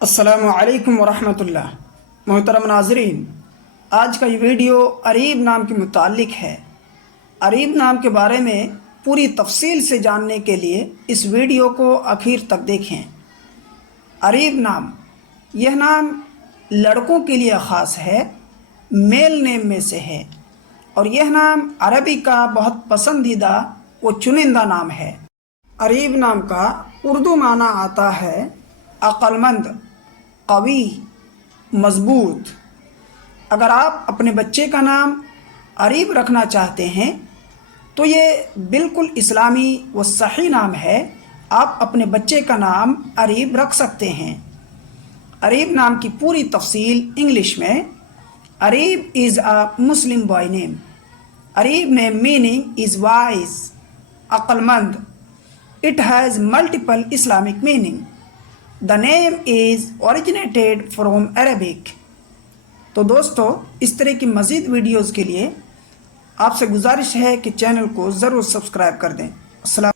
السلام علیکم ورحمۃ اللہ۔ محترم ناظرین، آج کا یہ ویڈیو اریب نام کے متعلق ہے۔ اریب نام کے بارے میں پوری تفصیل سے جاننے کے لیے اس ویڈیو کو آخر تک دیکھیں۔ اریب نام، یہ نام لڑکوں کے لیے خاص ہے، میل نیم میں سے ہے، اور یہ نام عربی کا بہت پسندیدہ و چنندہ نام ہے۔ اریب نام کا اردو معنی آتا ہے عقل مند، قوی، مضبوط۔ اگر آپ اپنے بچے کا نام اریب رکھنا چاہتے ہیں تو یہ بالکل اسلامی و صحیح نام ہے۔ آپ اپنے بچے کا نام اریب رکھ سکتے ہیں۔ اریب نام کی پوری تفصیل انگلش میں: Areeb is a Muslim boy name. Areeb name meaning is wise, عقل مند۔ It has multiple Islamic meaning. The name is originated from Arabic. تو دوستو، اس طرح کی مزید ویڈیوز کے لیے آپ سے گزارش ہے کہ چینل کو ضرور سبسکرائب کر دیں۔ السلام